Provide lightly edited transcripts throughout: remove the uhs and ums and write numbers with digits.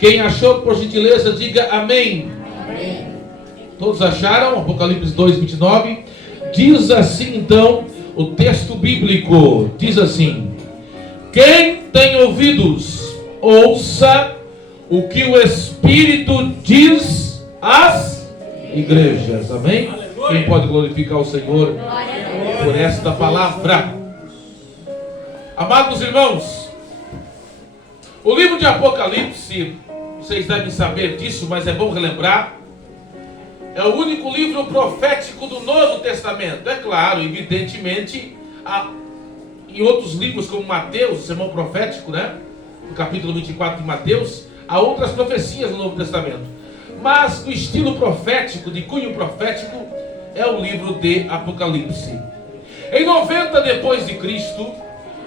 Quem achou, por gentileza, diga amém. Amém. Todos acharam? Apocalipse 2:29. Diz assim então o texto bíblico. Diz assim: quem tem ouvidos, ouça o que o Espírito diz às igrejas. Amém? Quem pode glorificar o Senhor por esta palavra? Amados irmãos, o livro de Apocalipse, vocês devem saber disso, mas é bom relembrar, é o único livro profético do Novo Testamento. É claro, evidentemente, em outros livros como Mateus, o sermão profético, né? No capítulo 24 de Mateus, há outras profecias no Novo Testamento. Mas o estilo profético, de cunho profético, é o livro de Apocalipse. Em 90 depois de Cristo,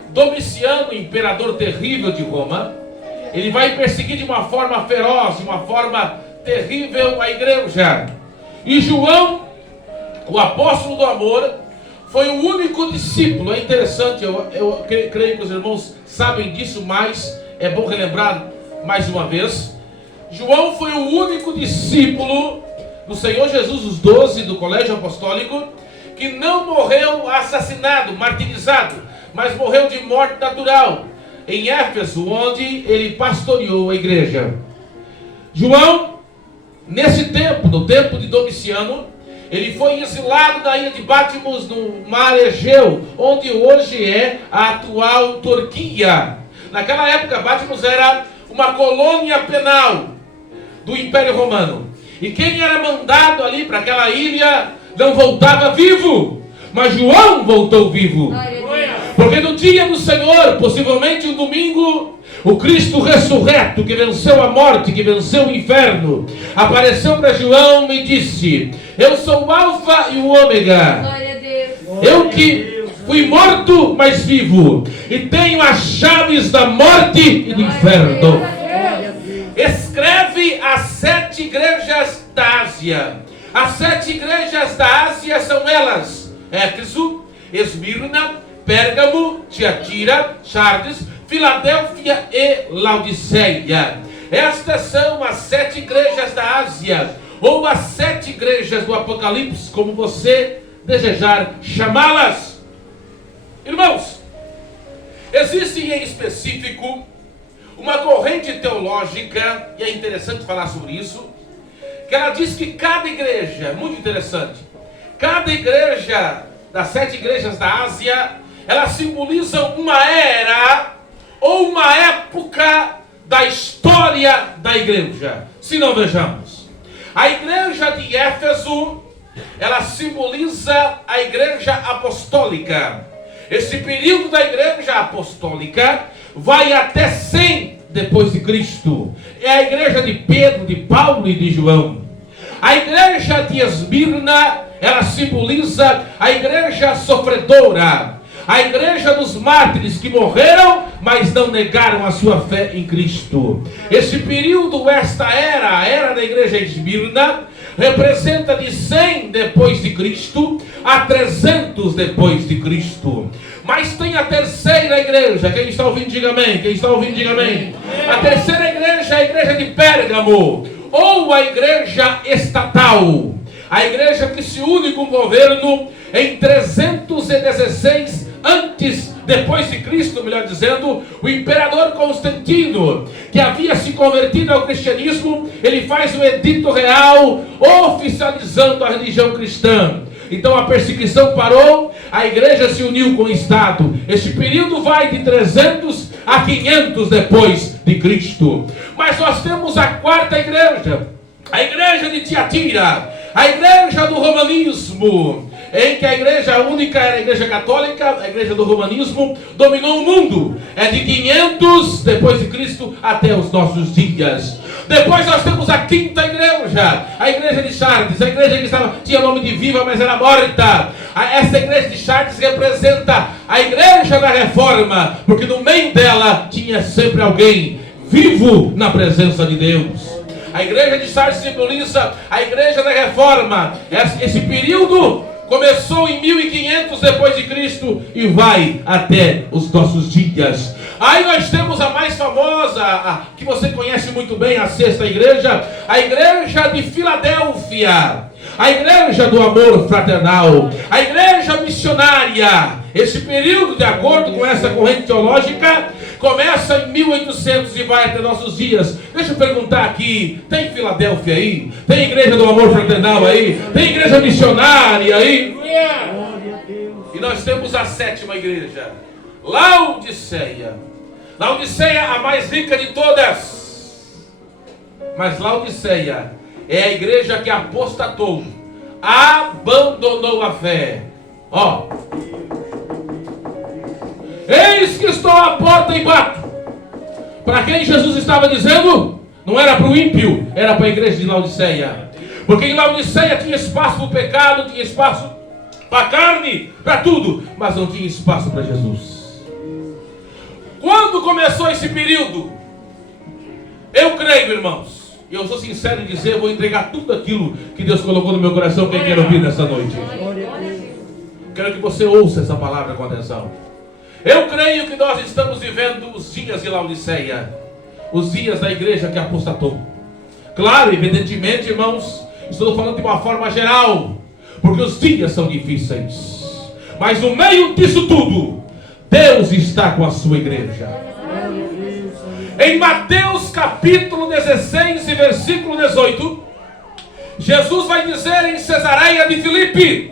Domiciano, imperador terrível de Roma, ele vai perseguir de uma forma feroz, de uma forma terrível a igreja. E João, o apóstolo do amor, foi o único discípulo. É interessante, eu creio que os irmãos sabem disso, mas é bom relembrar mais uma vez. João foi o único discípulo do Senhor Jesus, os 12 do colégio apostólico, que não morreu assassinado, martirizado, mas morreu de morte natural, em Éfeso, onde ele pastoreou a igreja. João, nesse tempo, no tempo de Domiciano, ele foi exilado da ilha de Patmos, no mar Egeu, onde hoje é a atual Turquia. Naquela época, Patmos era uma colônia penal do Império Romano. E quem era mandado ali para aquela ilha não voltava vivo, mas João voltou vivo. Porque no dia do Senhor, possivelmente um domingo, o Cristo ressurreto, que venceu a morte, que venceu o inferno, apareceu para João e disse: eu sou o Alfa e o Ômega. Eu que fui morto, mas vivo, e tenho as chaves da morte e do inferno. Escreve as 7 igrejas da Ásia. As 7 igrejas da Ásia são elas: Éfeso, Esmirna, Pérgamo, Tiatira, Sardes, Filadélfia e Laodiceia. Estas são as 7 igrejas da Ásia, ou as 7 igrejas do Apocalipse, como você desejar chamá-las. Irmãos, existe em específico uma corrente teológica, e é interessante falar sobre isso, que ela diz que cada igreja, muito interessante, cada igreja das 7 igrejas da Ásia, elas simbolizam uma era ou uma época da história da igreja. Se não, vejamos. A igreja de Éfeso, ela simboliza a igreja apostólica. Esse período da igreja apostólica vai até 100 depois de Cristo. É a igreja de Pedro, de Paulo e de João. A igreja de Esmirna, ela simboliza a igreja sofredora, a igreja dos mártires que morreram, mas não negaram a sua fé em Cristo. Esse período, esta era, a era da igreja de Esmirna, representa de 100 depois de Cristo a 300 depois de Cristo. Mas tem a terceira igreja. Quem está ouvindo, diga amém. Quem está ouvindo, diga amém. A terceira igreja é a igreja de Pérgamo, ou a igreja estatal. A igreja que se une com o governo em 316 depois de Cristo, melhor dizendo, o imperador Constantino, que havia se convertido ao cristianismo, ele faz o edito real oficializando a religião cristã. Então a perseguição parou, a igreja se uniu com o Estado. Este período vai de 300 a 500 depois de Cristo. Mas nós temos a quarta igreja, a igreja de Tiatira, a igreja do romanismo, em que a igreja única era a igreja católica, a igreja do romanismo dominou o mundo. É de 500 depois de Cristo até os nossos dias. Depois nós temos a quinta igreja, a igreja de Sardes, a igreja que tinha nome de viva, mas era morta. Essa igreja de Sardes representa a igreja da reforma, porque no meio dela tinha sempre alguém vivo na presença de Deus. A igreja de Sardes simboliza a igreja da reforma. Esse período começou em 1500 depois de Cristo e vai até os nossos dias. Aí nós temos a mais famosa, que você conhece muito bem, a sexta igreja, a igreja de Filadélfia, a igreja do amor fraternal, a igreja missionária. Esse período, de acordo com essa corrente teológica, começa em 1800 e vai até nossos dias. Deixa eu perguntar aqui, tem Filadélfia aí? Tem igreja do amor fraternal aí? Tem igreja missionária aí? E nós temos a sétima igreja, Laodiceia. Laodiceia, a mais rica de todas. Mas Laodiceia é a igreja que apostatou, abandonou a fé. Ó, eis que estou à porta e bato. Para quem Jesus estava dizendo? Não era para o ímpio, era para a igreja de Laodiceia. Porque em Laodiceia tinha espaço para o pecado, tinha espaço para a carne, para tudo, mas não tinha espaço para Jesus. Quando começou esse período? Eu creio, irmãos, e eu sou sincero em dizer, eu vou entregar tudo aquilo que Deus colocou no meu coração. Quem quer ouvir nessa noite? Quero que você ouça essa palavra com atenção. Eu creio que nós estamos vivendo os dias de Laodiceia, os dias da igreja que apostatou. Claro, evidentemente, irmãos, estou falando de uma forma geral, porque os dias são difíceis. Mas no meio disso tudo, Deus está com a sua igreja. Em Mateus capítulo 16 e versículo 18, Jesus vai dizer em Cesareia de Filipe: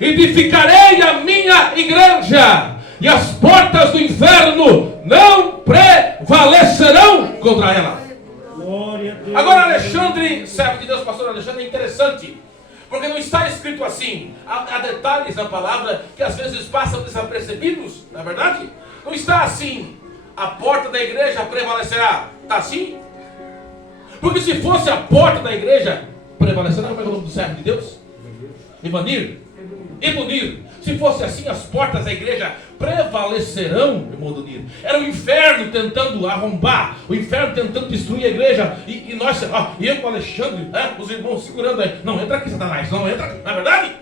edificarei a minha igreja, e as portas do inferno não prevalecerão contra ela. Agora, Alexandre, servo de Deus, pastor Alexandre, é interessante, porque não está escrito assim. Há detalhes na palavra que às vezes passam desapercebidos, não é verdade? Não está assim: a porta da igreja prevalecerá. Está assim? Porque se fosse a porta da igreja prevalecerá, como é o nome do servo de Deus? Ivanir? Ebunir. Se fosse assim, as portas da igreja prevalecerão, irmão Dunir. Era o inferno tentando arrombar, o inferno tentando destruir a igreja. E nós, e eu com o Alexandre, os irmãos segurando aí. Não entra aqui, Satanás, não entra aqui. Não é verdade?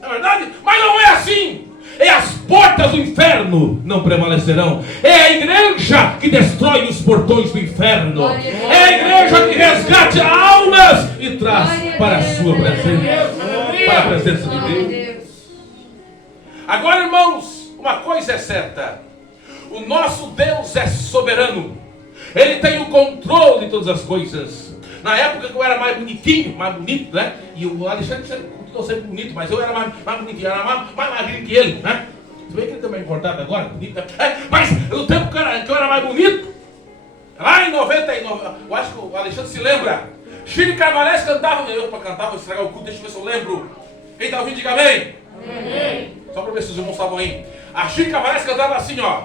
Não é verdade? Mas não é assim. É as portas do inferno não prevalecerão. É a igreja que destrói os portões do inferno. É a igreja que resgate almas e traz para a sua presença, para a presença de Deus. Agora, irmãos, uma coisa é certa: o nosso Deus é soberano. Ele tem o controle de todas as coisas. Na época que eu era mais bonitinho, mais bonito, né? E o Alexandre continuou sempre bonito, mas eu era mais bonitinho, eu era mais magrinho que ele, né? Você vê que ele também é importado agora, bonito, né? Mas no tempo que eu era mais bonito, lá em 99, eu acho que o Alexandre se lembra, Chico Carvalhais cantava, eu para cantar, vou estragar o culto, deixa eu ver se eu lembro. Quem está ouvindo, diga amém. Amém. Só para ver se os irmãos estavam aí. A Chico Carvalhais cantava assim, ó: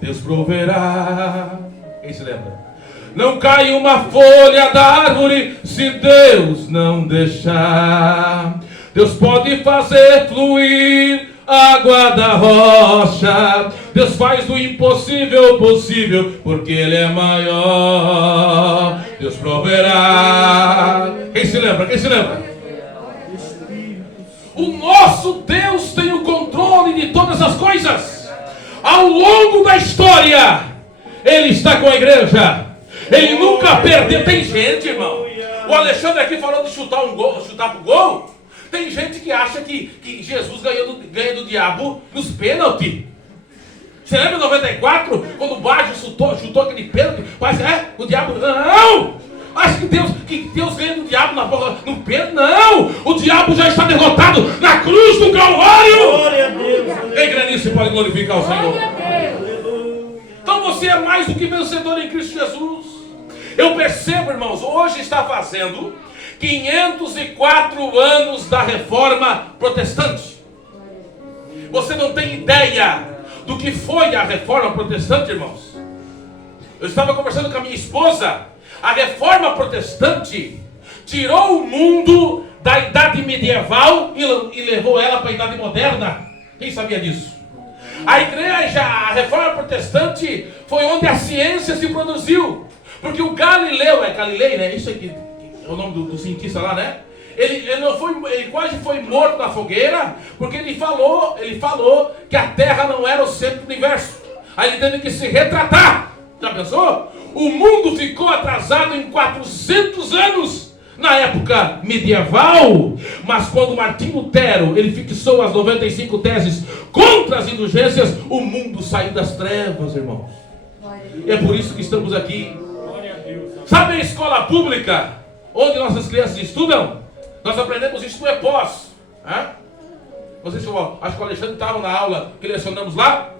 Deus proverá. Quem se lembra? Não cai uma folha da árvore se Deus não deixar. Deus pode fazer fluir água da rocha. Deus faz do impossível possível, porque Ele é maior. Deus proverá. Quem se lembra? Quem se lembra? O nosso Deus tem o controle de todas as coisas. Ao longo da história, Ele está com a igreja. Ele nunca perdeu. Tem gente, irmão, o Alexandre aqui falou de chutar um gol, chutar pro gol. Tem gente que acha que Jesus ganha do diabo nos pênaltis. Você lembra em 94, quando o Baggio chutou aquele pênalti? Mas o diabo, não! Acho que Deus ganha do diabo no pênalti? Não! O diabo já está derrotado na cruz do Calvário! Glória a Deus! Quem crê nisso pode glorificar o Senhor? Glória a Deus! Então você é mais do que vencedor em Cristo Jesus. Eu percebo, irmãos, hoje está fazendo 504 anos da Reforma Protestante. Você não tem ideia do que foi a Reforma Protestante, irmãos. Eu estava conversando com a minha esposa. A Reforma Protestante tirou o mundo da idade medieval e levou ela para a idade moderna. Quem sabia disso? A igreja, a Reforma Protestante, foi onde a ciência se produziu. Porque o Galileu, Galilei, né? Isso aqui é o nome do cientista lá, né? Ele quase foi morto na fogueira, porque ele falou que a Terra não era o centro do universo. Aí ele teve que se retratar. Já pensou? O mundo ficou atrasado em 400 anos na época medieval. Mas quando Martim Lutero ele fixou as 95 teses contra as indulgências, o mundo saiu das trevas, irmãos. E é por isso que estamos aqui. Sabe a escola pública onde nossas crianças estudam? Nós aprendemos isso no EPOS. Vocês, acho que o Alexandre estava na aula que lecionamos lá.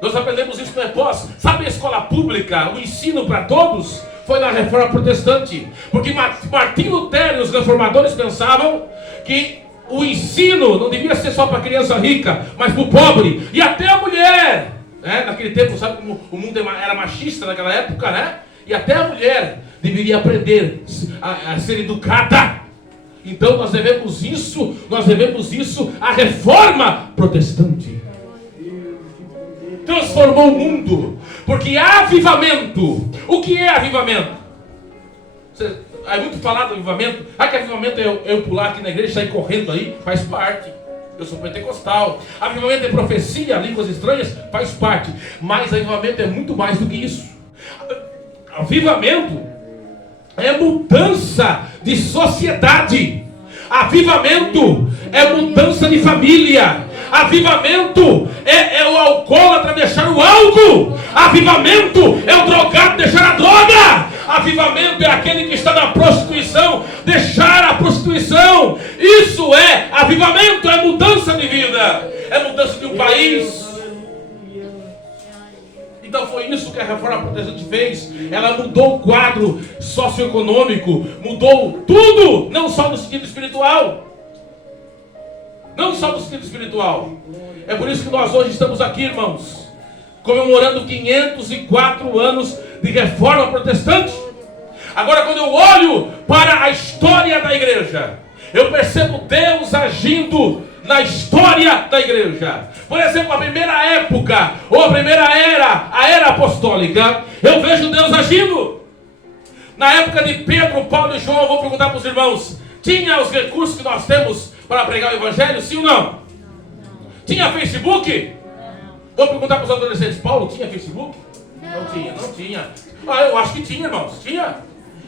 Nós aprendemos isso no EPOS. Sabe a escola pública, o ensino para todos? Foi na Reforma Protestante. Porque Martim Lutero e os reformadores pensavam que o ensino não devia ser só para a criança rica, mas para o pobre e até a mulher. Naquele tempo, sabe como o mundo era machista naquela época, né? E até a mulher deveria aprender a ser educada. Então nós devemos isso à Reforma Protestante. Transformou o mundo. Porque avivamento. O que é avivamento? É muito falado avivamento. Que avivamento é eu pular aqui na igreja e sair correndo aí? Faz parte. Eu sou pentecostal. Avivamento é profecia, línguas estranhas? Faz parte. Mas avivamento é muito mais do que isso. Avivamento é mudança de sociedade. Avivamento é mudança de família. Avivamento é o alcoólatra deixar o álcool. Avivamento é o drogado deixar a droga. Avivamento é aquele que está na prostituição deixar a prostituição. Isso é avivamento, é mudança de vida, é mudança de um país. Então foi isso que a Reforma Protestante fez. Ela mudou o quadro socioeconômico, mudou tudo, não só no sentido espiritual. Não só no sentido espiritual. É por isso que nós hoje estamos aqui, irmãos, comemorando 504 anos de Reforma Protestante. Agora, quando eu olho para a história da igreja, eu percebo Deus agindo na história da igreja. Por exemplo, a primeira época, ou a primeira era, a era apostólica, eu vejo Deus agindo. Na época de Pedro, Paulo e João, eu vou perguntar para os irmãos, tinha os recursos que nós temos para pregar o evangelho, sim ou não? Tinha Facebook? Vou perguntar para os adolescentes, Paulo, tinha Facebook? Não tinha. Eu acho que tinha, irmãos, tinha.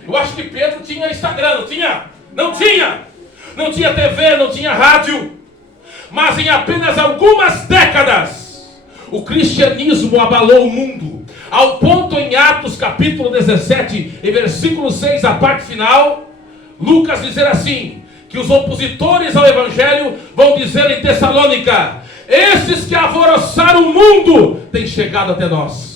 Eu acho que Pedro tinha Instagram, não tinha? Não tinha. Não tinha TV, não tinha rádio. Mas em apenas algumas décadas, o cristianismo abalou o mundo. Ao ponto em Atos capítulo 17, e versículo 6, a parte final, Lucas dizer assim, que os opositores ao evangelho vão dizer em Tessalônica, esses que alvoroçaram o mundo têm chegado até nós.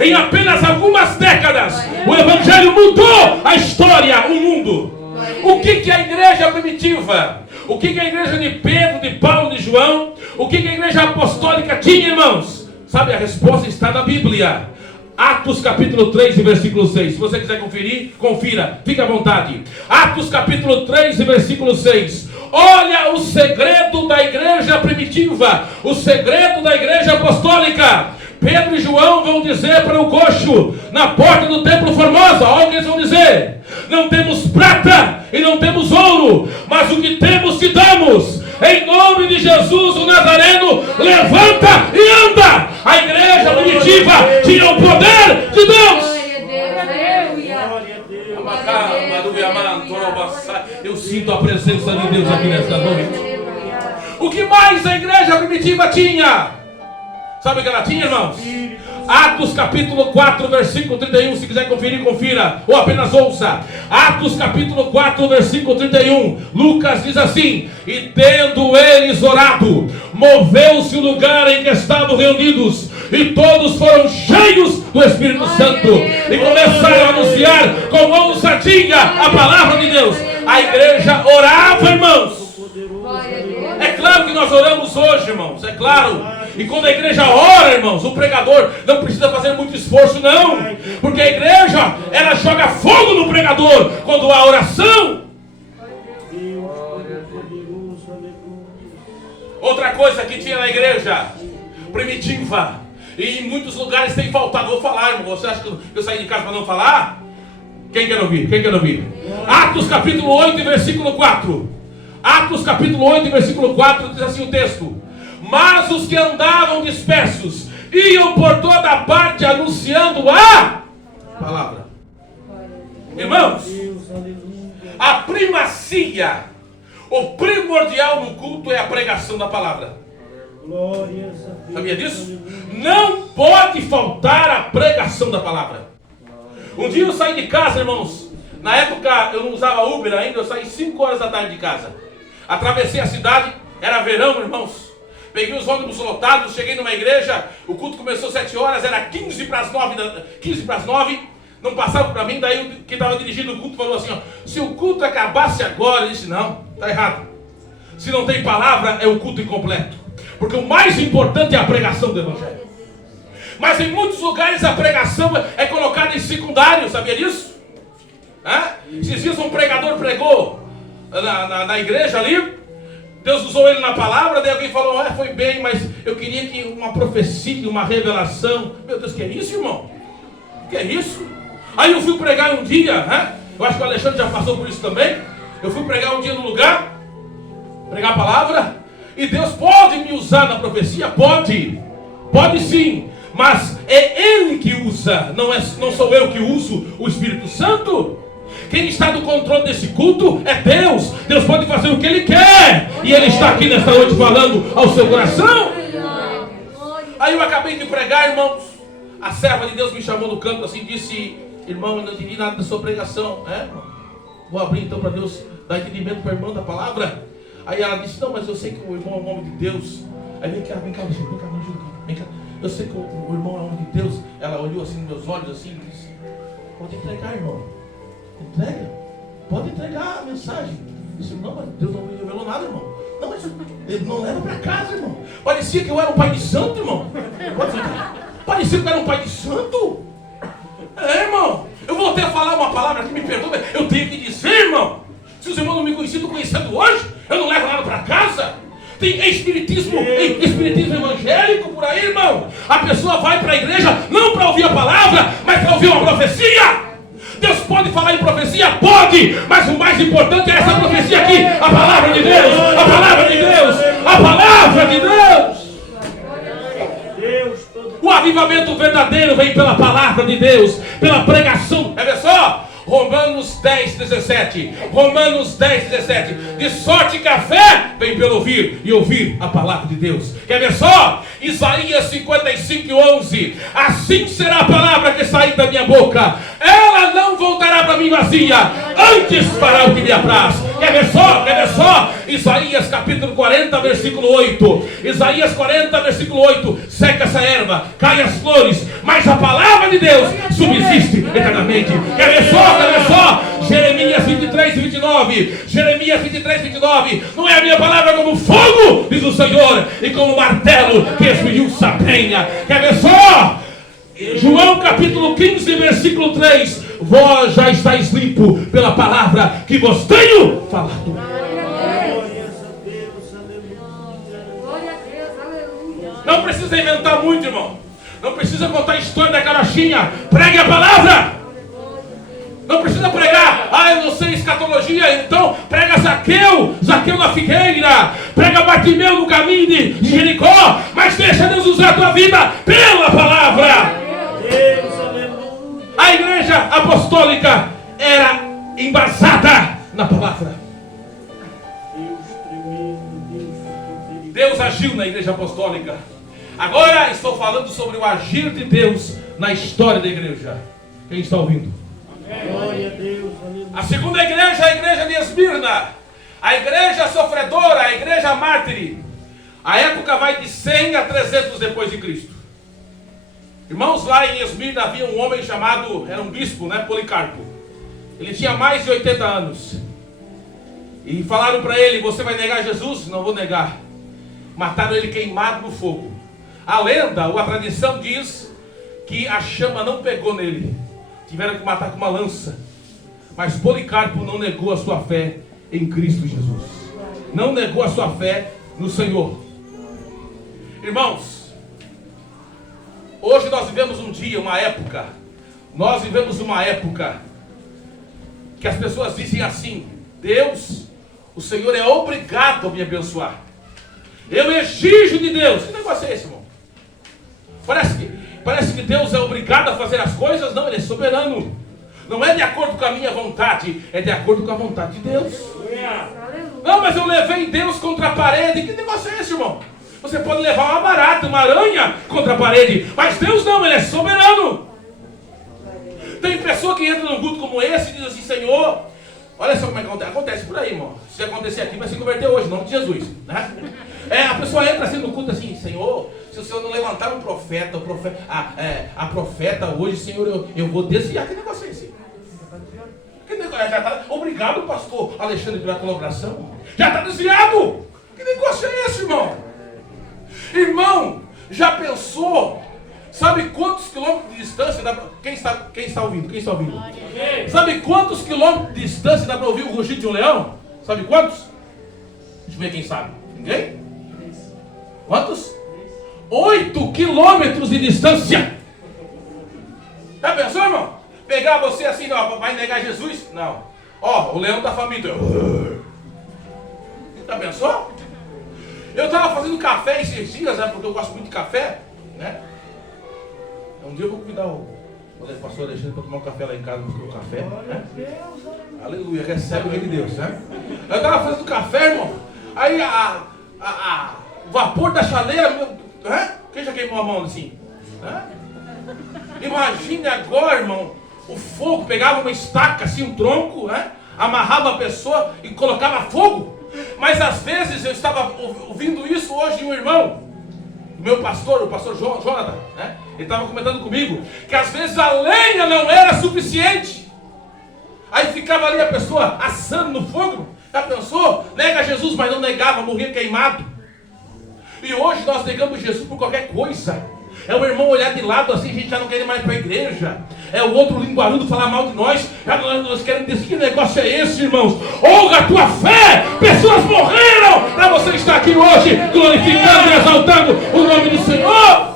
Em apenas algumas décadas, o evangelho mudou a história, o mundo. O que é a igreja primitiva? O que a igreja de Pedro, de Paulo, de João? O que a igreja apostólica tinha, irmãos? Sabe, a resposta está na Bíblia. Atos capítulo 3 e versículo 6. Se você quiser conferir, confira, fique à vontade. Atos capítulo 3 e versículo 6. Olha o segredo da igreja primitiva, o segredo da igreja apostólica. Pedro e João vão dizer para o coxo na porta do templo Formosa, olha o que eles vão dizer: não temos prata e não temos ouro, mas o que temos te damos. Em nome de Jesus o Nazareno, levanta e anda. A igreja primitiva tinha o poder de Deus. Eu sinto a presença de Deus aqui nesta noite. O que mais a igreja primitiva tinha? Sabe o que ela tinha, irmãos? Atos capítulo 4, versículo 31. Se quiser conferir, confira, ou apenas ouça. Atos capítulo 4, versículo 31. Lucas diz assim: e tendo eles orado, moveu-se o lugar em que estavam reunidos, e todos foram cheios do Espírito Santo, e começaram a anunciar com ousadia a palavra de Deus. A igreja orava, irmãos. É claro que nós oramos hoje, irmãos, é claro. E quando a igreja ora, irmãos, o pregador não precisa fazer muito esforço, não. Porque a igreja, ela joga fogo no pregador quando há oração. Outra coisa que tinha na igreja primitiva, e em muitos lugares tem faltado, vou falar, irmão. Você acha que eu saí de casa para não falar? Quem quer ouvir? Quem quer ouvir? Atos capítulo 8, versículo 4. Atos capítulo 8, versículo 4, diz assim o texto: mas os que andavam dispersos iam por toda parte anunciando a palavra. Irmãos, a primacia, o primordial no culto é a pregação da palavra. Sabia disso? Não pode faltar a pregação da palavra. Um dia eu saí de casa, irmãos. Na época eu não usava Uber ainda, eu saí 5 horas da tarde de casa. Atravessei a cidade, era verão, irmãos. Peguei os ônibus lotados, cheguei numa igreja, o culto começou 7 horas, era 15 para as 9, não passava para mim, daí quem estava dirigindo o culto falou assim, ó, se o culto acabasse agora, eu disse, não, está errado. Se não tem palavra, é o culto incompleto. Porque o mais importante é a pregação do Evangelho. Mas em muitos lugares a pregação é colocada em secundário, sabia disso? Esses dias um pregador pregou na igreja ali, Deus usou ele na palavra, daí alguém falou, foi bem, mas eu queria que uma profecia, uma revelação. Meu Deus, que é isso, irmão? Que é isso? Aí eu fui pregar um dia, eu acho que o Alexandre já passou por isso também. Eu fui pregar um dia no lugar, pregar a palavra, e Deus pode me usar na profecia? Pode sim, mas é Ele que usa, não sou eu que uso o Espírito Santo. Quem está no controle desse culto é Deus. Deus pode fazer o que Ele quer, e Ele está aqui nesta noite falando ao seu coração. Aí eu acabei de pregar, irmãos. A serva de Deus me chamou no canto assim, disse, irmão, eu não entendi nada da sua pregação. Vou abrir então para Deus dar entendimento para a irmã da palavra. Aí ela disse, não, mas eu sei que o irmão é um homem de Deus. Aí vem cá, me ajuda, vem cá. Eu sei que o irmão é um homem de Deus. Ela olhou assim nos meus olhos assim e disse, pode entregar, irmão. Entrega. Pode entregar a mensagem. Eu disse, não, mas Deus não me revelou nada, irmão. Não, mas ele não leva para casa, irmão. Parecia que eu era um pai de santo, irmão. Parecia que eu era um pai de santo. Irmão, eu voltei a falar uma palavra que me perdoa. Eu tenho que dizer, irmão. Se os irmãos não me conheciam, conhecendo hoje, eu não levo nada para casa. Tem espiritismo evangélico por aí, irmão. A pessoa vai para a igreja não para ouvir a palavra, mas para ouvir uma profecia. Deus pode falar em profecia? Pode, mas o mais importante é essa profecia aqui, a palavra de Deus, a palavra de Deus, a palavra de Deus. O avivamento verdadeiro vem pela palavra de Deus, pela pregação. Vê só? Romanos 10:17. Romanos 10:17. De sorte que a fé vem pelo ouvir, e ouvir a palavra de Deus. Quer ver só? Isaías 55:11. Assim será a palavra que sair da minha boca. Ela não voltará para mim vazia, antes fará o que me apraz. Quer ver só? Isaías capítulo 40, versículo 8. Isaías 40, versículo 8. Seca essa erva, cai as flores, mas a palavra de Deus subsiste eternamente. Quer ver só? Jeremias 23:29. Jeremias 23:29. Não é a minha palavra como fogo, diz o Senhor, e como martelo que esmiuça a penha. Quer ver só? João capítulo 15, versículo 3. Vós já estáis limpo pela palavra que vos tenho falado. Não precisa inventar muito, irmão. Não precisa contar a história da carochinha. Pregue a palavra. Não precisa pregar, eu não sei escatologia, então prega Zaqueu na figueira, prega Bartimeu no caminho de Jericó, mas deixa Deus usar a tua vida pela palavra. A igreja apostólica era embasada na palavra. Deus agiu na igreja apostólica. Agora estou falando sobre o agir de Deus na história da igreja. Quem está ouvindo? Glória a Deus, a segunda igreja é a igreja de Esmirna, a igreja sofredora, a igreja mártire. A época vai de 100 a 300 depois de Cristo. Irmãos, lá em Esmirna havia um homem chamado, era um bispo, Policarpo. Ele tinha mais de 80 anos. E falaram para ele, você vai negar Jesus? Não vou negar. Mataram ele queimado no fogo. A lenda, ou a tradição diz que a chama não pegou nele. Tiveram que matar com uma lança. Mas Policarpo não negou a sua fé em Cristo Jesus. Não negou a sua fé no Senhor. Irmãos, hoje nós vivemos um dia, uma época. Nós vivemos uma época que as pessoas dizem assim: Deus, o Senhor é obrigado a me abençoar. Eu exijo de Deus. Que negócio é esse, irmão? Parece que Deus é obrigado a fazer as coisas. Não, Ele é soberano. Não é de acordo com a minha vontade, é de acordo com a vontade de Deus. Não, mas eu levei Deus contra a parede. Que negócio é esse, irmão? Você pode levar uma barata, uma aranha contra a parede, mas Deus não, Ele é soberano. Tem pessoa que entra num culto como esse e diz assim: Senhor, olha só como é que acontece. Acontece por aí, irmão. Se acontecer aqui, vai se converter hoje, em nome de Jesus, né? A pessoa entra assim no culto assim: Senhor, se o Senhor não levantar um profeta, a profeta hoje, Senhor, eu vou desviar. Que negócio é esse? Que negócio? Já tá... Obrigado, pastor Alexandre, pela colaboração. Já está desviado. Que negócio é esse, irmão? Irmão, já pensou? Sabe quantos quilômetros de distância dá pra... Quem está ouvindo? Quem está ouvindo? Sabe quantos quilômetros de distância dá para ouvir o rugido de um leão? Sabe quantos? Deixa eu ver quem sabe. Ninguém? Quantos? 8 quilômetros de distância. Já pensou, irmão? Pegar você assim, não, vai negar Jesus? Não. Ó, o leão está faminto. Já pensou? Eu estava fazendo café esses dias, né, porque eu gosto muito de café, né? Um dia eu vou convidar o pastor Alexandre para tomar um café lá em casa, no café, né? Aleluia, recebe o rei de Deus, né? Eu estava fazendo café, irmão. Aí o vapor da chaleira, quem já queimou a mão assim? Imagine agora, irmão, o fogo, pegava uma estaca assim, um tronco, né? Amarrava a pessoa e colocava fogo. Mas às vezes eu estava ouvindo isso hoje de um irmão, meu pastor, o pastor Jonathan, né? Ele estava comentando comigo que às vezes a lenha não era suficiente. Aí ficava ali a pessoa assando no fogo. Já pensou? Nega Jesus, mas não negava, morria queimado. E hoje nós negamos Jesus por qualquer coisa. É o irmão olhar de lado assim, a gente já não quer ir mais para a igreja. É o outro linguarudo falar mal de nós. Nós queremos dizer: que negócio é esse, irmãos? Honra a tua fé! Pessoas morreram para você estar aqui hoje, glorificando e exaltando o nome do Senhor.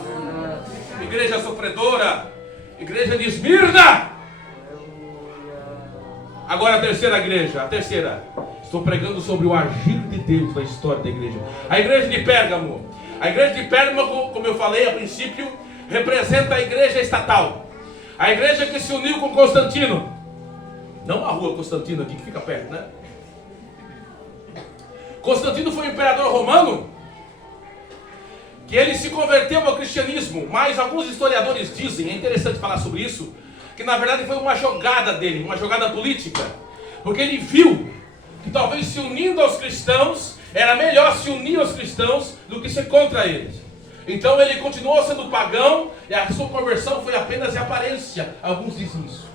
Igreja sofredora, igreja de Esmirna. Agora a terceira igreja, a terceira. Estou pregando sobre o agir de Deus na história da igreja. A igreja de Pérgamo. A igreja de Pérgamo, como eu falei a princípio, representa a igreja estatal. A igreja que se uniu com Constantino. Não a rua Constantino aqui, que fica perto, né? Constantino foi um imperador romano que ele se converteu ao cristianismo. Mas alguns historiadores dizem, é interessante falar sobre isso, que na verdade foi uma jogada dele, uma jogada política. Porque ele viu que talvez se unindo aos cristãos, era melhor se unir aos cristãos do que ser contra eles. Então ele continuou sendo pagão e a sua conversão foi apenas de aparência. Alguns dizem isso.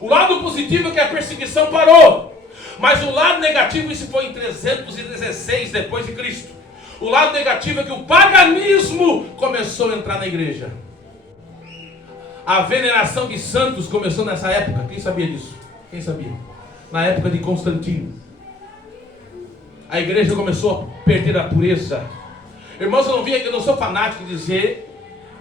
O lado positivo é que a perseguição parou. Mas o lado negativo, isso foi em 316 depois de Cristo. O lado negativo é que o paganismo começou a entrar na igreja. A veneração de santos começou nessa época. Quem sabia disso? Quem sabia? Na época de Constantino. A igreja começou a perder a pureza. Irmãos, eu não sou fanático de dizer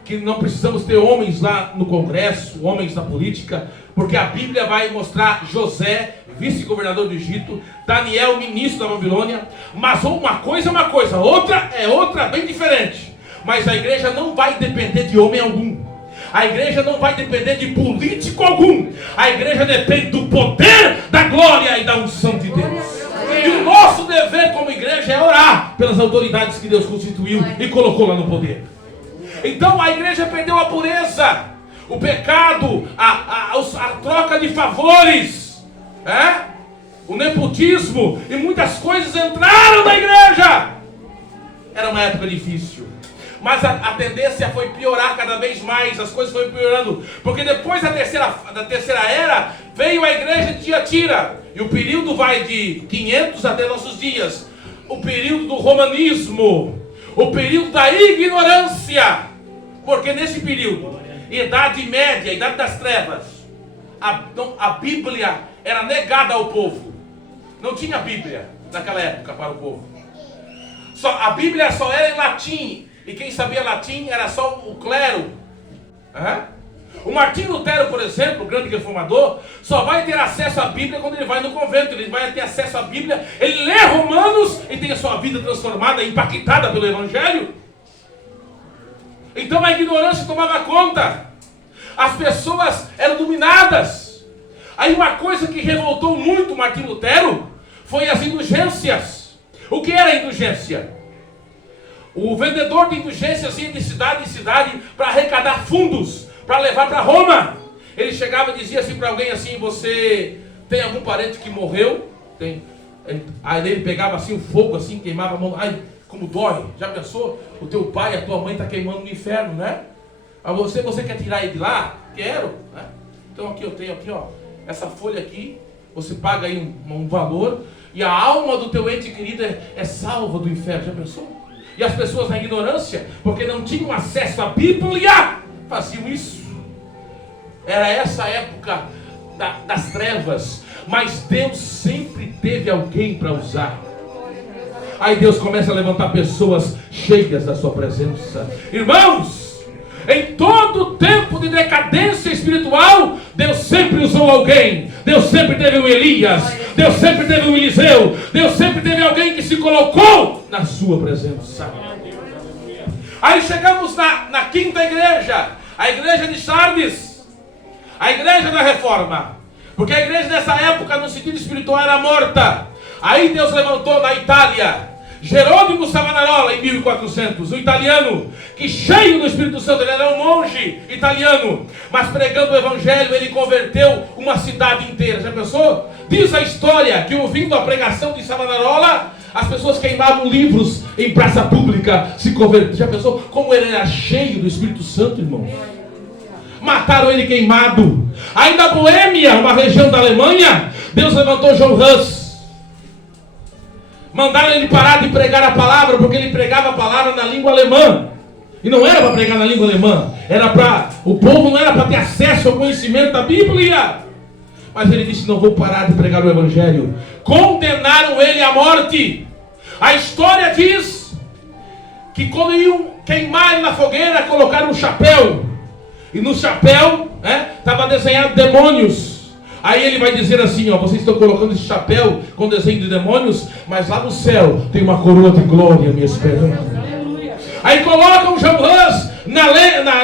que não precisamos ter homens lá no Congresso, homens na política, porque a Bíblia vai mostrar José, vice-governador do Egito, Daniel, ministro da Babilônia. Mas uma coisa é uma coisa, outra é outra bem diferente. Mas a igreja não vai depender de homem algum. A igreja não vai depender de político algum. A igreja depende do poder, da glória e da unção de Deus. E o nosso dever como igreja é orar pelas autoridades que Deus constituiu e colocou lá no poder. Então a igreja perdeu a pureza, o pecado, a troca de favores, o nepotismo e muitas coisas entraram na igreja. Era uma época difícil. Mas a tendência foi piorar cada vez mais, as coisas foram piorando. Porque depois da terceira era, veio a igreja de Tiatira. E o período vai de 500 até nossos dias. O período do romanismo. O período da ignorância. Porque nesse período, Idade Média, Idade das Trevas, a Bíblia era negada ao povo. Não tinha Bíblia naquela época para o povo. A Bíblia só era em latim. E quem sabia latim era só o clero. O Martinho Lutero, por exemplo, o grande reformador, só vai ter acesso à Bíblia quando ele vai no convento. Ele vai ter acesso à Bíblia, ele lê Romanos e tem a sua vida transformada, impactada pelo Evangelho. Então a ignorância tomava conta. As pessoas eram dominadas. Aí uma coisa que revoltou muito Martim Lutero foi as indulgências. O que era a indulgência? O vendedor de indulgências ia de cidade em cidade para arrecadar fundos, para levar para Roma. Ele chegava e dizia assim para alguém assim: você tem algum parente que morreu? Tem. Aí ele pegava assim o fogo, assim, queimava a mão. Ai, como dói. Já pensou? O teu pai, a tua mãe está queimando no inferno, né? A você quer tirar ele de lá? Quero. Né? Então aqui eu tenho aqui, ó, essa folha aqui. Você paga aí um valor e a alma do teu ente querido é salva do inferno. Já pensou? E as pessoas na ignorância, porque não tinham acesso à Bíblia, faziam isso. Era essa época das trevas. Mas Deus sempre teve alguém para usar. Aí Deus começa a levantar pessoas cheias da sua presença. Irmãos, em todo tempo de decadência espiritual, Deus sempre usou alguém. Deus sempre teve um Elias. Deus sempre teve um Eliseu. Deus sempre teve alguém que se colocou na sua presença. Aí chegamos na quinta igreja, a igreja de Sardes, a igreja da reforma. Porque a igreja nessa época, no sentido espiritual, era morta. Aí Deus levantou na Itália Jerônimo Savonarola em 1400, um italiano que, cheio do Espírito Santo, ele era um monge italiano, mas pregando o evangelho ele converteu uma cidade inteira. Já pensou? Diz a história que, ouvindo a pregação de Savonarola, as pessoas queimavam livros em praça pública, se converteram. Já pensou como ele era cheio do Espírito Santo, irmão? Mataram ele queimado. Aí na Boêmia, uma região da Alemanha, Deus levantou John Hus. Mandaram ele parar de pregar a palavra, porque ele pregava a palavra na língua alemã. E não era para pregar na língua alemã, era para o povo, não era para ter acesso ao conhecimento da Bíblia. Mas ele disse: não vou parar de pregar o evangelho. Condenaram ele à morte. A história diz que quando iam queimar ele na fogueira, colocaram um chapéu. E no chapéu estava desenhado demônios. Aí ele vai dizer assim: ó, vocês estão colocando esse chapéu com desenho de demônios, mas lá no céu tem uma coroa de glória me esperando. Aí colocam John Hus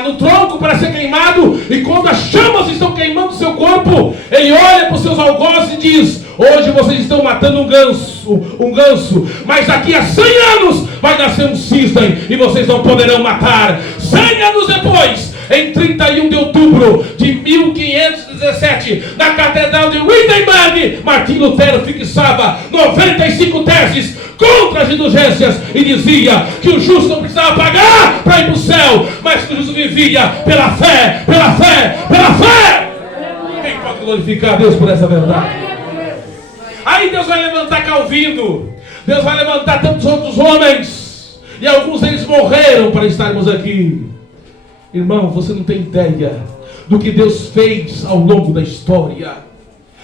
no tronco para ser queimado, e quando as chamas estão queimando seu corpo, ele olha para os seus algozes e diz: hoje vocês estão matando um ganso, mas daqui a 100 anos vai nascer um cisne e vocês não poderão matar. 100 anos depois, em 31 de outubro de 1517, na Catedral de Wittenberg, Martim Lutero fixava 95 teses contra as indulgências e dizia que o justo não precisava pagar para ir para o céu, mas que o justo vivia pela fé, pela fé, pela fé. Quem pode glorificar a Deus por essa verdade? Aí Deus vai levantar Calvino, Deus vai levantar tantos outros homens, e alguns deles morreram para estarmos aqui. Irmão, você não tem ideia do que Deus fez ao longo da história.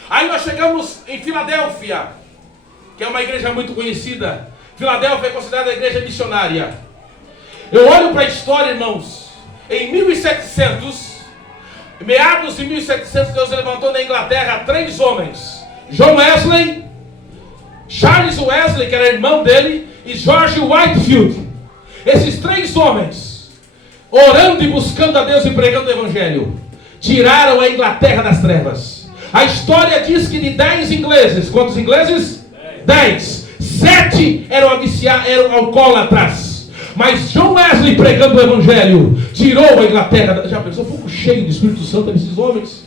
Aí nós chegamos em Filadélfia, que é uma igreja muito conhecida. Filadélfia é considerada a igreja missionária. Eu olho para a história, irmãos. Em 1700, meados de 1700, Deus levantou na Inglaterra 3 homens: John Wesley, Charles Wesley, que era irmão dele, e George Whitefield. Esses 3 homens, orando e buscando a Deus e pregando o evangelho, tiraram a Inglaterra das trevas. A história diz que de 10 ingleses, quantos ingleses? 10. 7 eram alcoólatras. Mas John Wesley, pregando o evangelho, tirou a Inglaterra. Já pensou? Fogo cheio de Espírito Santo nesses homens.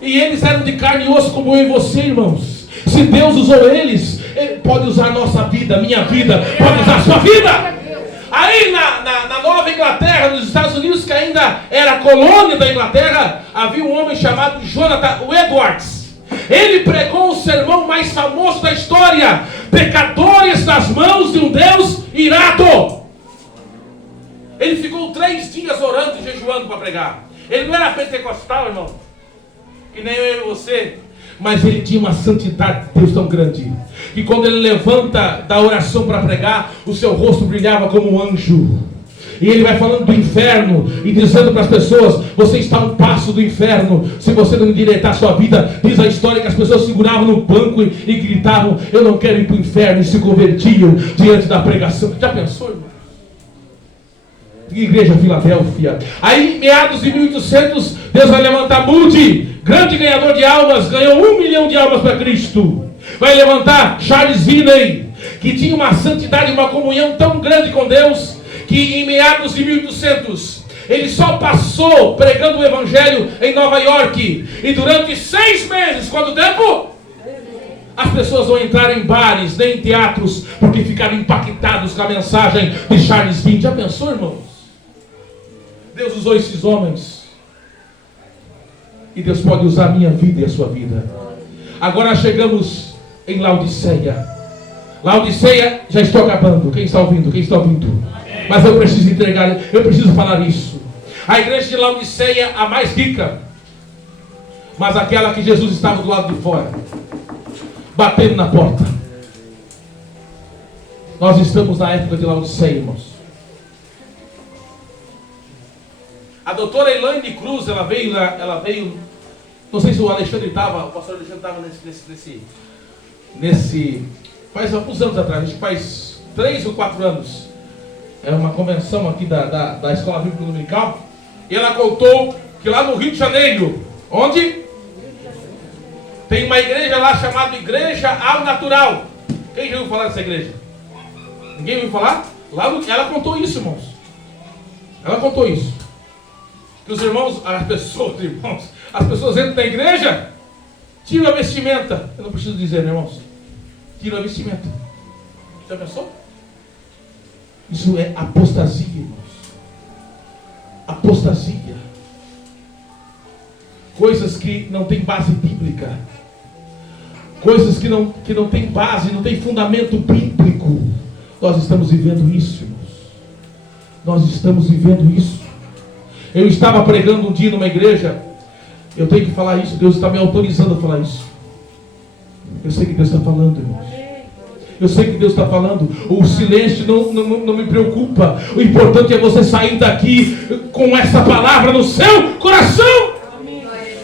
E eles eram de carne e osso como eu e você, irmãos. Se Deus usou eles, Ele pode usar a nossa vida, a minha vida, pode usar a sua vida. Aí na Nova Inglaterra, nos Estados Unidos, que ainda era colônia da Inglaterra, havia um homem chamado Jonathan Edwards. Ele pregou o sermão mais famoso da história: pecadores nas mãos de um Deus irado. Ele ficou 3 dias orando e jejuando para pregar. Ele não era pentecostal, irmão, que nem eu e você, mas ele tinha uma santidade de Deus tão grande, que quando ele levanta da oração para pregar, o seu rosto brilhava como um anjo. E ele vai falando do inferno e dizendo para as pessoas: você está a um passo do inferno se você não endireitar a sua vida. Diz a história que as pessoas seguravam no banco e gritavam: eu não quero ir para o inferno, e se convertiam diante da pregação. Já pensou, irmão? Igreja Filadélfia. Aí, em meados de 1800, Deus vai levantar Moody, grande ganhador de almas, ganhou 1 milhão de almas para Cristo. Vai levantar Charles Finney, que tinha uma santidade, uma comunhão tão grande com Deus, que em meados de 1800, ele só passou pregando o Evangelho em Nova York. E durante 6 meses, quanto tempo? As pessoas não entraram em bares, nem em teatros, porque ficaram impactados com a mensagem de Charles Finney. Já pensou, irmãos? Deus usou esses homens. E Deus pode usar a minha vida e a sua vida. Agora chegamos em Laodiceia. Laodiceia, já estou acabando. Quem está ouvindo? Quem está ouvindo? Mas eu preciso entregar, eu preciso falar isso. A igreja de Laodiceia, a mais rica, mas aquela que Jesus estava do lado de fora, batendo na porta. Nós estamos na época de Laodiceia, irmãos. A doutora Elaine Cruz, ela veio, não sei se o Alexandre estava, o pastor Alexandre estava nesse, faz alguns anos atrás, acho que faz 3 ou 4 anos, é uma convenção aqui da Escola Bíblica Dominical, e ela contou que lá no Rio de Janeiro, onde? Tem uma igreja lá chamada Igreja ao Natural. Quem já ouviu falar dessa igreja? Ninguém ouviu falar? Ela contou isso, irmãos. Ela contou isso. Que os irmãos, as pessoas entram na igreja, tiram a vestimenta. Eu não preciso dizer, né, irmãos? Tiram a vestimenta. Já pensou? Isso é apostasia, irmãos. Apostasia. Coisas que não têm base bíblica. Coisas que não têm base, não têm fundamento bíblico. Nós estamos vivendo isso, irmãos. Nós estamos vivendo isso. Eu estava pregando um dia numa igreja. Eu tenho que falar isso. Deus está me autorizando a falar isso. Eu sei que Deus está falando, irmãos. Eu sei que Deus está falando. O silêncio não me preocupa. O importante é você sair daqui com essa palavra no seu coração.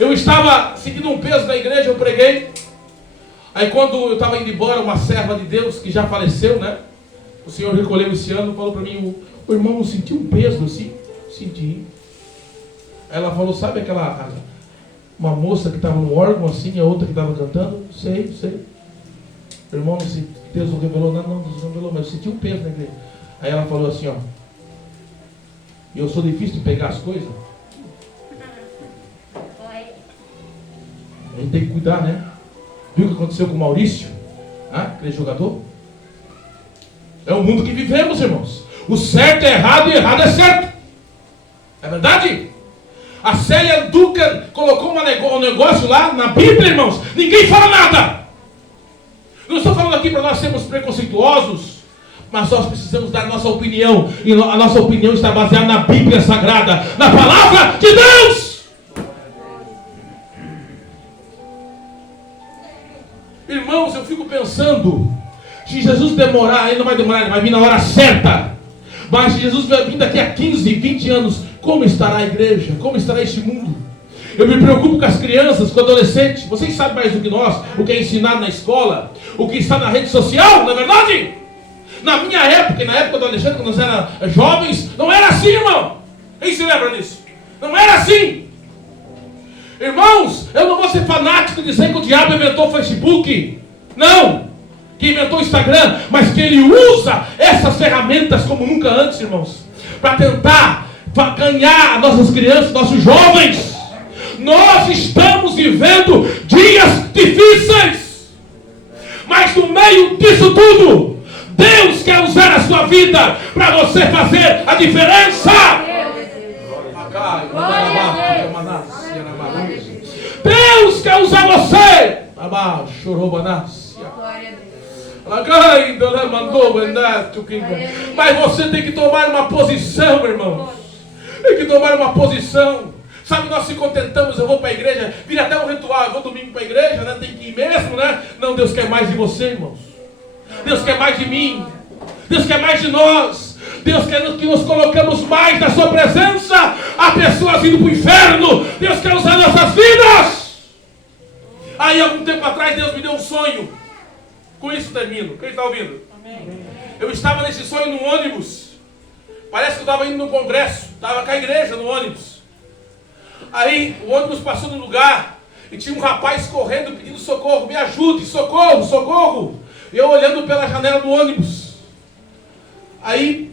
Eu estava seguindo um peso na igreja, eu preguei. Aí quando eu estava indo embora, uma serva de Deus que já faleceu, né? O Senhor recolheu esse ano, falou para mim, o irmão não sentiu um peso assim? Senti. Aí ela falou, sabe uma moça que estava no órgão assim, e a outra que estava cantando? Sei. O irmão não sentiu, Deus não revelou, não revelou, mas eu senti um peso na igreja. Aí ela falou assim, ó, e eu sou difícil de pegar as coisas. A gente tem que cuidar, né? Viu o que aconteceu com o Maurício? Aquele jogador? É o mundo que vivemos, irmãos. O certo é errado e errado é certo. É verdade? A Célia Duncan colocou um negócio lá na Bíblia, irmãos. Ninguém fala nada. Não estou falando aqui para nós sermos preconceituosos, mas nós precisamos dar nossa opinião. E a nossa opinião está baseada na Bíblia Sagrada, na Palavra de Deus. Irmãos, eu fico pensando, se Jesus demorar, ele não vai demorar, ele vai vir na hora certa. Mas se Jesus vai vir daqui a 15, 20 anos, como estará a igreja? Como estará este mundo? Eu me preocupo com as crianças, com adolescentes. Vocês sabem mais do que nós o que é ensinado na escola, o que está na rede social, não é verdade? Na minha época, e na época do Alexandre, quando nós éramos jovens, não era assim, irmão. Quem se lembra disso? Não era assim. Irmãos, eu não vou ser fanático e dizer que o diabo inventou o Facebook. Não. Que inventou o Instagram. Mas que ele usa essas ferramentas como nunca antes, irmãos. Para tentar ganhar nossas crianças, nossos jovens. Nós estamos vivendo dias difíceis. Mas no meio disso tudo, Deus quer usar a sua vida para você fazer a diferença. Deus quer usar você. Mas você tem que tomar uma posição, meu irmão. Tem que tomar uma posição. Sabe, nós se contentamos, eu vou para a igreja, vira até um ritual, eu vou domingo para a igreja, né? Tem que ir mesmo, né? Não, Deus quer mais de você, irmãos. Deus quer mais de mim. Deus quer mais de nós. Deus quer que nos colocamos mais na sua presença. Há pessoas indo para o inferno. Deus quer usar nossas vidas. Aí, algum tempo atrás, Deus me deu um sonho. Com isso termino. Quem está ouvindo? Amém. Eu estava nesse sonho num ônibus. Parece que eu estava indo no congresso, estava com a igreja no ônibus. Aí o ônibus passou no lugar e tinha um rapaz correndo pedindo socorro, me ajude, socorro, socorro. Eu olhando pela janela do ônibus. Aí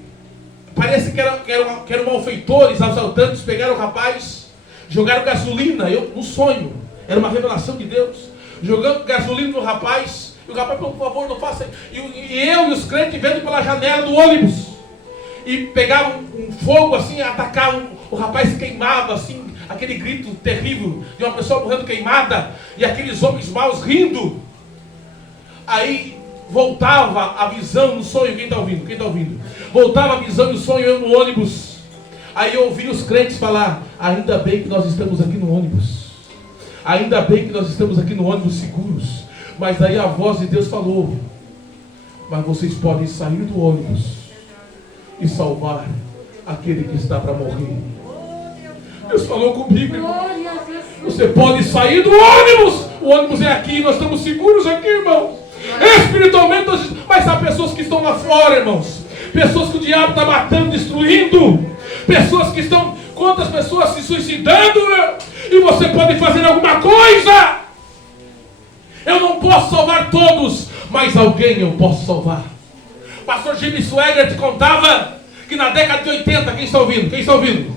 parece que eram malfeitores, assaltantes, pegaram o rapaz, jogaram gasolina, eu no sonho, era uma revelação de Deus, jogando gasolina no rapaz, e o rapaz, por favor, não faça isso. E eu e os crentes vendo pela janela do ônibus. E pegavam um fogo assim, atacavam, o rapaz se queimava assim, aquele grito terrível de uma pessoa morrendo queimada, e aqueles homens maus rindo. Aí voltava a visão no sonho, quem está ouvindo? Quem está ouvindo? Voltava a visão no sonho, eu no ônibus. Aí eu ouvi os crentes falar, ainda bem que nós estamos aqui no ônibus. Ainda bem que nós estamos aqui no ônibus seguros. Mas aí a voz de Deus falou, mas vocês podem sair do ônibus e salvar aquele que está para morrer. Deus falou comigo, irmão. Você pode sair do ônibus. O ônibus é aqui, nós estamos seguros aqui, irmãos. Espiritualmente, mas há pessoas que estão lá fora, irmãos. Pessoas que o diabo está matando, destruindo. Pessoas que estão, quantas pessoas se suicidando, e você pode fazer alguma coisa. Eu não posso salvar todos, mas alguém eu posso salvar. Pastor Jimmy Swaggart contava que na década de 80, quem está ouvindo? Quem está ouvindo?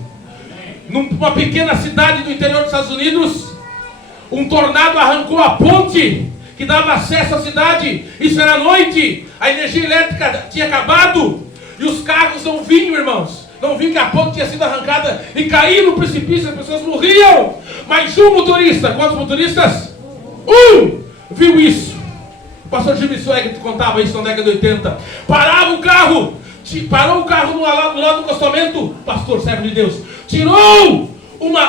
Numa pequena cidade do interior dos Estados Unidos, um tornado arrancou a ponte que dava acesso à cidade. Isso era noite, a energia elétrica tinha acabado e os carros não vinham, irmãos. Não viam que a ponte tinha sido arrancada e caíram no precipício, as pessoas morriam. Mas um motorista, quantos motoristas? Viu isso. O pastor Jimmy Swaggart contava isso na década de 80. Parava o carro, parou o carro do lado do acostamento. Pastor, servo de Deus, tirou uma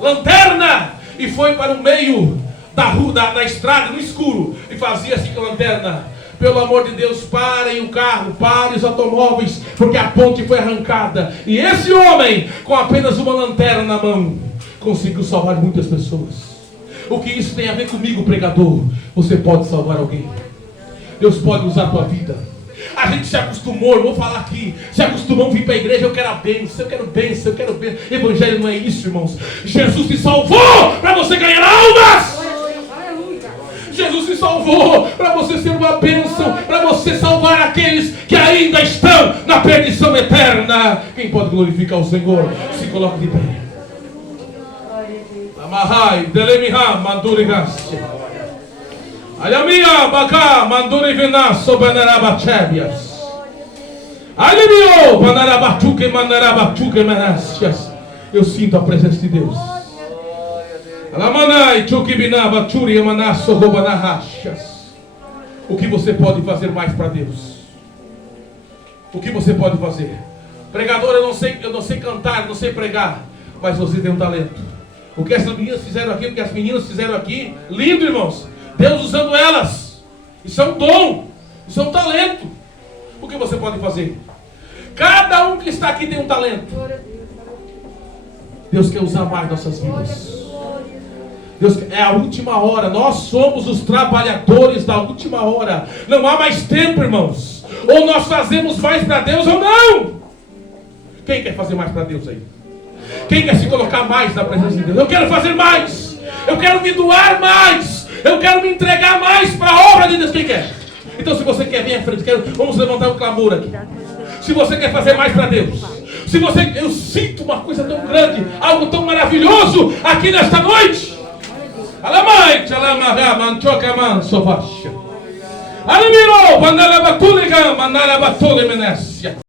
lanterna e foi para o meio da rua, da estrada, no escuro, e fazia assim com a lanterna. Pelo amor de Deus, parem o carro, parem os automóveis, porque a ponte foi arrancada. E esse homem, com apenas uma lanterna na mão, conseguiu salvar muitas pessoas. O que isso tem a ver comigo, pregador? Você pode salvar alguém. Deus pode usar a tua vida. A gente se acostumou, eu vou falar aqui, se acostumou a vir para a igreja, eu quero a bênção, eu quero bênção, eu quero bênção. Evangelho não é isso, irmãos. Jesus te salvou para você ganhar almas. Jesus te salvou para você ser uma bênção, para você salvar aqueles que ainda estão na perdição eterna. Quem pode glorificar o Senhor? Se coloque de pé. Amahai, Delemiha, Mandurigas. Ayamia, Baka, Mandurivinas, Sobanarabachebias. Ayamio, Banarabatuke, Manarabatuke, Menasias. Eu sinto a presença de Deus. Alamanai, Chukibinaba, Churi, Manasso, Robanahachas. O que você pode fazer mais para Deus? O que você pode fazer? Pregador, eu não sei cantar, eu não sei pregar, mas você tem um talento. O que essas meninas fizeram aqui, o que as meninas fizeram aqui, lindo, irmãos. Deus usando elas. Isso é um dom, isso é um talento. O que você pode fazer? Cada um que está aqui tem um talento. Deus quer usar mais nossas vidas. Deus, é a última hora. Nós somos os trabalhadores da última hora. Não há mais tempo, irmãos. Ou nós fazemos mais para Deus ou não. Quem quer fazer mais para Deus aí? Quem quer se colocar mais na presença de Deus? Eu quero fazer mais. Eu quero me doar mais. Eu quero me entregar mais para a obra de Deus. Quem quer? Então, se você quer vir à frente, vamos levantar um clamor aqui. Se você quer fazer mais para Deus, se você, eu sinto uma coisa tão grande, algo tão maravilhoso aqui nesta noite. Alamai, Chalamara, Manchoka, Mansovasha. Alimiro, Bandalabatulika, Mandalabatule, Menécia.